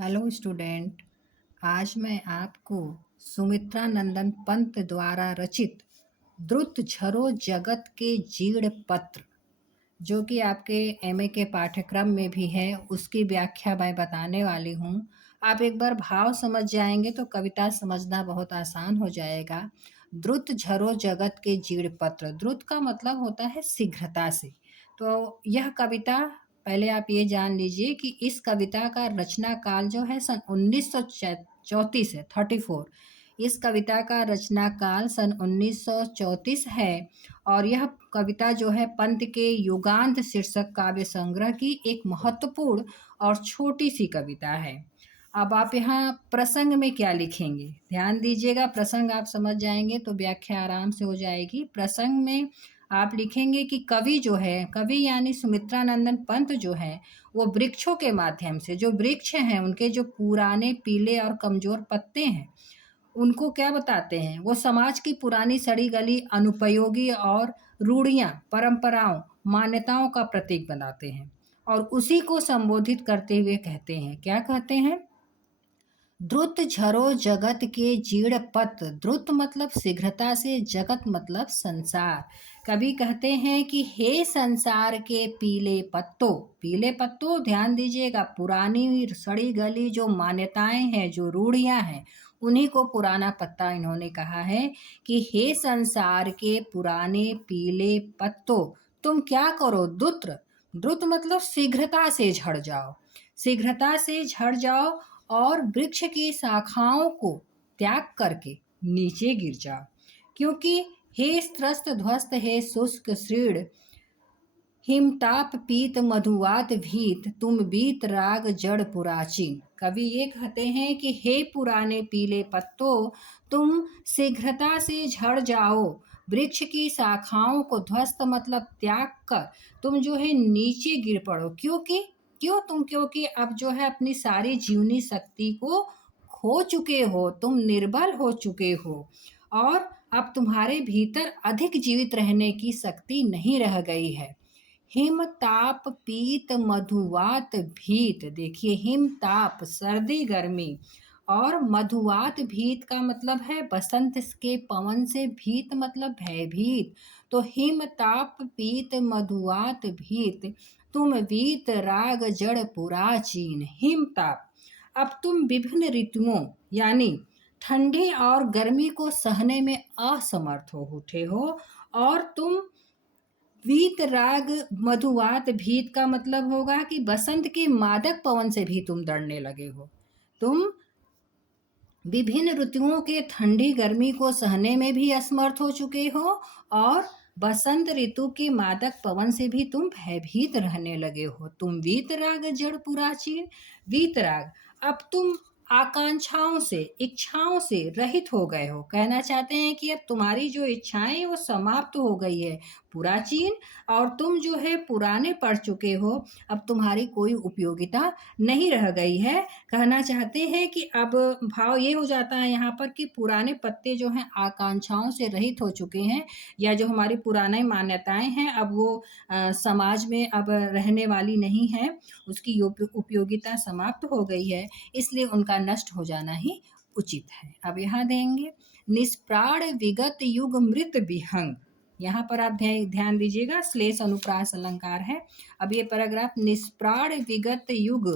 Hello student. आज मैं आपको सुमित्रा नंदन पंत द्वारा रचित द्रुत झरो जगत के जीर्ण पत्र, जो कि आपके एमए के पाठ्यक्रम में भी है, उसकी व्याख्या मैं बताने वाली हूँ। आप एक बार भाव समझ जाएंगे तो कविता समझना बहुत आसान हो जाएगा। द्रुत झरो जगत के जीर्ण पत्र, द्रुत का मतलब होता है शीघ्रता से। तो यह कविता, पहले आप ये जान लीजिए कि इस कविता का रचना काल जो है सन 1934 है, 34। इस कविता का रचना काल सन 1934 है और यह कविता जो है पंत के युगांत शीर्षक काव्य संग्रह की एक महत्वपूर्ण और छोटी सी कविता है। अब आप यहाँ प्रसंग में क्या लिखेंगे, ध्यान दीजिएगा। प्रसंग आप समझ जाएंगे तो व्याख्या आराम से हो जाएगी। प्रसंग में आप लिखेंगे कि कवि जो है, कवि यानी सुमित्रा नंदन पंत जो है, वो वृक्षों के माध्यम से, जो वृक्ष हैं उनके जो पुराने पीले और कमजोर पत्ते हैं, उनको क्या बताते हैं, वो समाज की पुरानी सड़ी गली अनुपयोगी और रूढ़ियां, परंपराओं, मान्यताओं का प्रतीक बनाते हैं। और उसी को संबोधित करते हुए कहते हैं, क्या कहते हैं, द्रुत झरो जगत के जीर्ण पत्र। द्रुत मतलब शीघ्रता से, जगत मतलब संसार। कवि कहते हैं कि हे संसार के पीले पत्तों, पीले पत्तों ध्यान दीजिएगा, पुरानी सड़ी गली जो मान्यताएं हैं, जो रूढ़ियां हैं, उन्हीं को पुराना पत्ता इन्होंने कहा है कि हे संसार के पुराने पीले पत्तों, तुम क्या करो, द्रुत, द्रुत मतलब शीघ्रता से झड़ जाओ, शीघ्रता से झड़ जाओ और वृक्ष की शाखाओं को त्याग करके नीचे गिर जाओ, क्योंकि हे त्रस्त ध्वस्त, हे शुष्क श्रीण, हिमताप पीत मधुवात भीत, तुम बीत राग जड़ पुराचीन। कवि ये कहते हैं कि हे पुराने पीले पत्तों, तुम शीघ्रता से झड़ जाओ, वृक्ष की शाखाओं को, ध्वस्त मतलब त्याग कर, तुम जो है नीचे गिर पड़ो। क्योंकि क्यों तुम, क्योंकि अब जो है अपनी सारी जीवनी शक्ति को खो चुके हो, तुम निर्बल हो चुके हो और अब तुम्हारे भीतर अधिक जीवित रहने की शक्ति नहीं रह गई है। हिम ताप पीत मधुवात भीत, देखिए हिम ताप सर्दी गर्मी, और मधुवात भीत का मतलब है बसंत के पवन से, भीत मतलब भयभीत। तो हिम ताप पीत मधुवात भीत, तुम वीत राग जड़ पुराचीन। हिम ताप, अब तुम विभिन्न ऋतुओं यानी ठंडी और गर्मी को सहने में असमर्थ हो उठे हो, और तुम वीत राग मधुवात भीत का मतलब होगा कि बसंत के मादक पवन से भी तुम डरने लगे हो। तुम विभिन्न ऋतुओं के ठंडी गर्मी को सहने में भी असमर्थ हो चुके हो और बसंत ऋतु के मादक पवन से भी तुम भयभीत रहने लगे हो। तुम वीतराग जड़ पुराचीन, वीतराग, अब तुम आकांक्षाओं से, इच्छाओं से रहित हो गए हो। कहना चाहते हैं कि अब तुम्हारी जो इच्छाएं वो समाप्त हो गई है, पुराचीन, और तुम जो है पुराने पड़ चुके हो, अब तुम्हारी कोई उपयोगिता नहीं रह गई है। कहना चाहते हैं कि अब भाव ये हो जाता है यहाँ पर कि पुराने पत्ते जो हैं आकांक्षाओं से रहित हो चुके हैं, या जो हमारी पुरानी मान्यताएं हैं अब वो समाज में अब रहने वाली नहीं है, उसकी उपयोगिता समाप्त हो गई है, इसलिए उनका नष्ट हो जाना ही उचित है। अब यहाँ देंगे, निष्प्राण विगत युग मृत विहंग, यहाँ पर आप ध्यान दीजिएगा, श्लेष अनुप्रास अलंकार है। अब ये पैराग्राफ, निष्प्राण विगत युग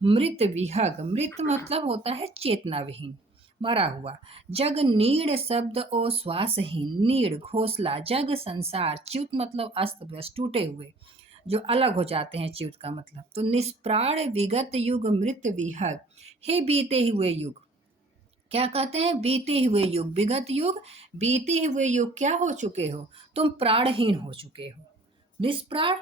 मृत विहग, मृत मतलब होता है चेतना विहीन, मरा हुआ, जग नीड़ शब्द ओ श्वासहीन, नीड़ घोसला, जग संसार, च्युत मतलब अस्त व्यस्त, टूटे हुए, जो अलग हो जाते हैं, च्युत का मतलब। तो निष्प्राण विगत युग मृत विहग, हे बीते हुए युग, क्या कहते हैं, बीते हुए युग, विगत युग, बीते हुए युग क्या हो चुके हो, तुम प्राणहीन हो चुके हो। निष्प्राण,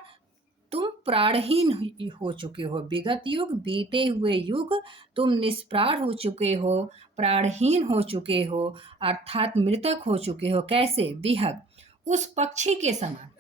तुम प्राणहीन हो चुके हो, विगत युग, बीते हुए युग, तुम निष्प्राण हो चुके हो, प्राणहीन हो चुके हो, अर्थात मृतक हो चुके हो। कैसे, विहग, उस पक्षी के समान,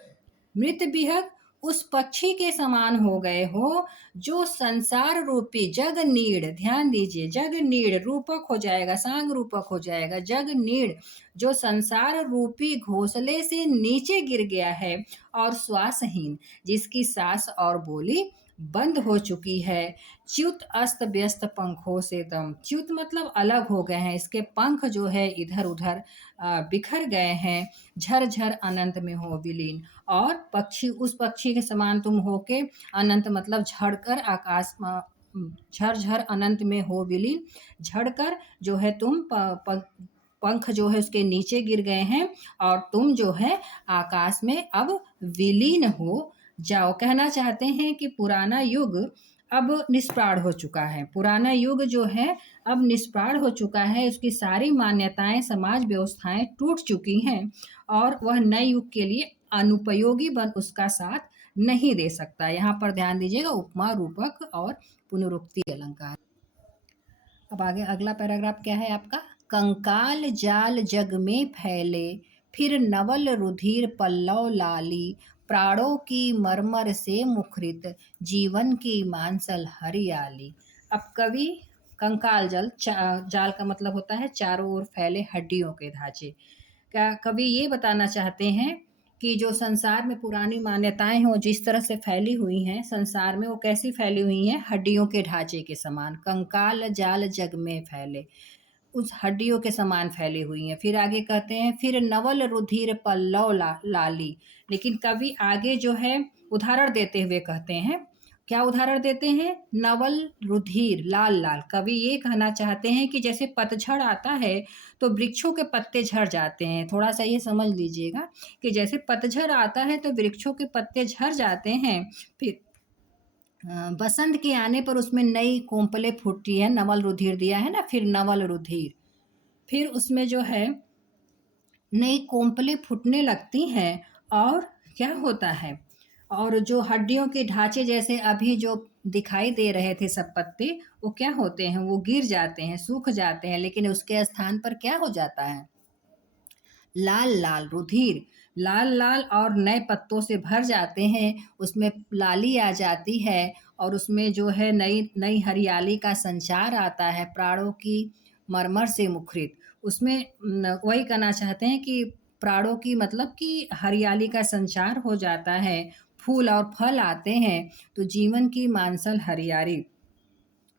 मृत विहग उस पक्षी के समान हो गए हो जो संसार रूपी जग नीड़, ध्यान दीजिए, जग नीड़ रूपक हो जाएगा, सांग रूपक हो जाएगा, जग नीड़ जो संसार रूपी घोंसले से नीचे गिर गया है, और श्वासहीन जिसकी सांस और बोली बंद हो चुकी है। च्युत अस्त व्यस्त पंखों से दम, च्युत मतलब अलग हो गए हैं, इसके पंख जो है इधर उधर बिखर गए हैं। झरझर अनंत में हो विलीन, और पक्षी उस पक्षी के समान तुम हो के, अनंत मतलब झड़कर आकाश झरझर अनंत में हो विलीन, झड़कर जो है तुम पंख जो है उसके नीचे गिर गए हैं, और तुम जो है आकाश में अब विलीन हो जाओ। कहना चाहते हैं कि पुराना युग अब निष्प्राण हो चुका है, पुराना युग जो है अब निष्प्राण हो चुका है, उसकी सारी मान्यताएं समाज व्यवस्थाएं टूट चुकी हैं, और वह नए युग के लिए अनुपयोगी बन उसका साथ नहीं दे सकता। यहाँ पर ध्यान दीजिएगा, उपमा, रूपक और पुनरुक्ति अलंकार। अब आगे अगला पैराग्राफ क्या है आपका, कंकाल जाल जग में फैले, फिर नवल रुधिर पल्लव लाली, प्राणों की मरमर से मुखरित, जीवन की मांसल हरियाली। अब कवि कंकाल जाल का मतलब होता है चारों ओर फैले हड्डियों के ढांचे। क्या कवि ये बताना चाहते हैं कि जो संसार में पुरानी मान्यताएं हैं वो जिस तरह से फैली हुई हैं संसार में, वो कैसी फैली हुई हैं, हड्डियों के ढांचे के समान। कंकाल जाल जग में फैले, उस हड्डियों के समान फैली हुई हैं। फिर आगे कहते हैं, फिर नवल रुधिर पल्लव लाली। लेकिन कवि आगे जो है उदाहरण देते हुए कहते हैं, क्या उदाहरण देते हैं, नवल रुधिर लाल लाल। कवि ये कहना चाहते हैं कि जैसे पतझड़ आता है तो वृक्षों के पत्ते झड़ जाते हैं, थोड़ा सा ये समझ लीजिएगा कि जैसे पतझड़ आता है तो वृक्षों के पत्ते झड़ जाते हैं, फिर बसंत के आने पर उसमें नई कोंपलें फूटती है, नवल रुधिर दिया है ना, फिर नवल रुधिर, फिर उसमें जो है नई कोंपलें फूटने लगती हैं, और क्या होता है, और जो हड्डियों के ढांचे जैसे अभी जो दिखाई दे रहे थे सब पत्ते, वो क्या होते हैं, वो गिर जाते हैं, सूख जाते हैं, लेकिन उसके स्थान पर क्या हो जाता है, लाल लाल रुधिर, लाल लाल और नए पत्तों से भर जाते हैं, उसमें लाली आ जाती है, और उसमें जो है नई नई हरियाली का संचार आता है, प्राणों की मरमर से मुखरित। उसमें वही कहना चाहते हैं कि प्राणों की मतलब कि हरियाली का संचार हो जाता है, फूल और फल आते हैं, तो जीवन की मांसल हरियाली।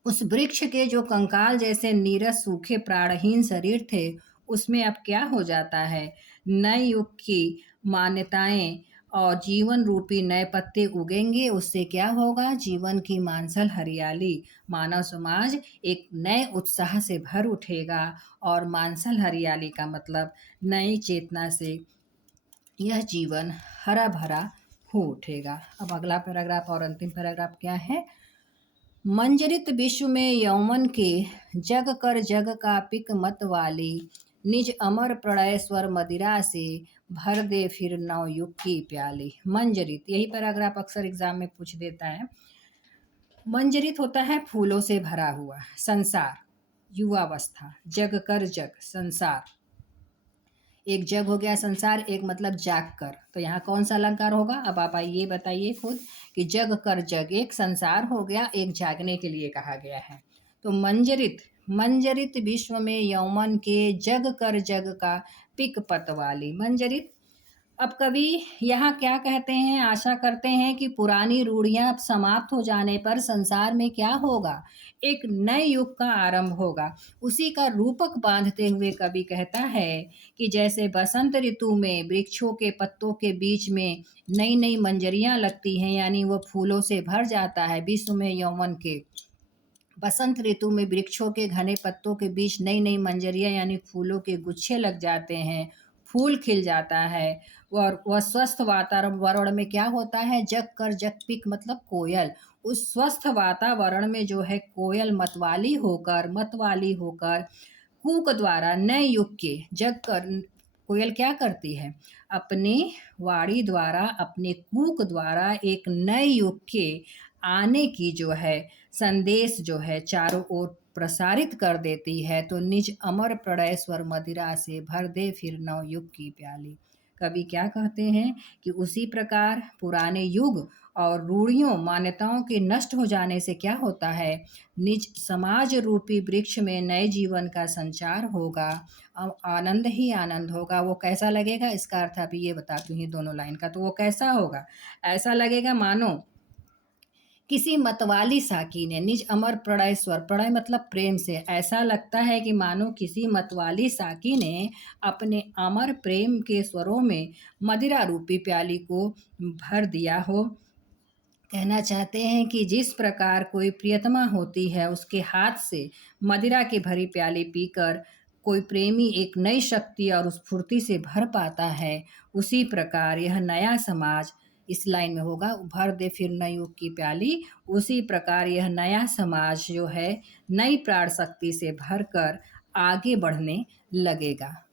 उस वृक्ष के जो कंकाल जैसे नीरस सूखे प्राणहीन शरीर थे, उसमें अब क्या हो जाता है, नए युग की मान्यताएं और जीवन रूपी नए पत्ते उगेंगे। उससे क्या होगा, जीवन की मांसल हरियाली, मानव समाज एक नए उत्साह से भर उठेगा, और मांसल हरियाली का मतलब नई चेतना से यह जीवन हरा भरा हो उठेगा। अब अगला पैराग्राफ और अंतिम पैराग्राफ क्या है, मंजरित विश्व में यौवन के, जग कर जग का पिक मत वाली, निज अमर प्रणय स्वर मदिरा से, भर दे फिर नव युग की प्याली। मंजरित, यही पैराग्राफ अक्सर एग्जाम में पूछ देता है। मंजरित होता है फूलों से भरा हुआ संसार, युवावस्था, जग कर जग संसार, एक जग हो गया संसार, एक मतलब जाग कर, तो यहाँ कौन सा अलंकार होगा, अब आप आइए बताइए खुद कि जग कर जग, एक संसार हो गया, एक जागने के लिए कहा गया है। तो मंजरित, मंजरित विश्व में यौवन के, जग कर जग का पिक पत वाली। मंजरित, अब कवि यहाँ क्या कहते हैं, आशा करते हैं कि पुरानी रूढ़ियां समाप्त हो जाने पर संसार में क्या होगा, एक नए युग का आरंभ होगा। उसी का रूपक बांधते हुए कवि कहता है कि जैसे बसंत ऋतु में वृक्षों के पत्तों के बीच में नई नई मंजरियां लगती हैं, यानी वो फूलों से भर जाता है, विश्व में यौवन के बसंत ऋतु में वृक्षों के घने पत्तों के बीच नई नई मंजरियां यानी फूलों के गुच्छे लग जाते हैं, फूल खिल जाता है, और वह स्वस्थ वातावरण में क्या होता है, जग कर जग पिक मतलब कोयल, उस स्वस्थ वातावरण में जो है कोयल मतवाली होकर कूक द्वारा नए युग के, जग कर कोयल क्या करती है, अपने वाणी द्वारा, अपने कूक द्वारा एक नए युग के आने की जो है संदेश जो है चारों ओर प्रसारित कर देती है। तो निज अमर प्रणय स्वर मदिरा से भर दे फिर नव युग की प्याली। कवि क्या कहते हैं कि उसी प्रकार पुराने युग और रूढ़ियों मान्यताओं के नष्ट हो जाने से क्या होता है, निज समाज रूपी वृक्ष में नए जीवन का संचार होगा, आनंद ही आनंद होगा। वो कैसा लगेगा, इसका अर्थ अभी ये बताती हूँ दोनों लाइन का, तो वो कैसा होगा, ऐसा लगेगा मानो किसी मतवाली साकी ने निज अमर प्रणय स्वर, प्रणय मतलब प्रेम से, ऐसा लगता है कि मानो किसी मतवाली साकी ने अपने अमर प्रेम के स्वरों में मदिरा रूपी प्याली को भर दिया हो। कहना चाहते हैं कि जिस प्रकार कोई प्रियतमा होती है, उसके हाथ से मदिरा की भरी प्याली पीकर कोई प्रेमी एक नई शक्ति और स्फूर्ति से भर पाता है, उसी प्रकार यह नया समाज, इस लाइन में होगा, भर दे फिर नई युग की प्याली, उसी प्रकार यह नया समाज जो है नई प्राण शक्ति से भरकर आगे बढ़ने लगेगा।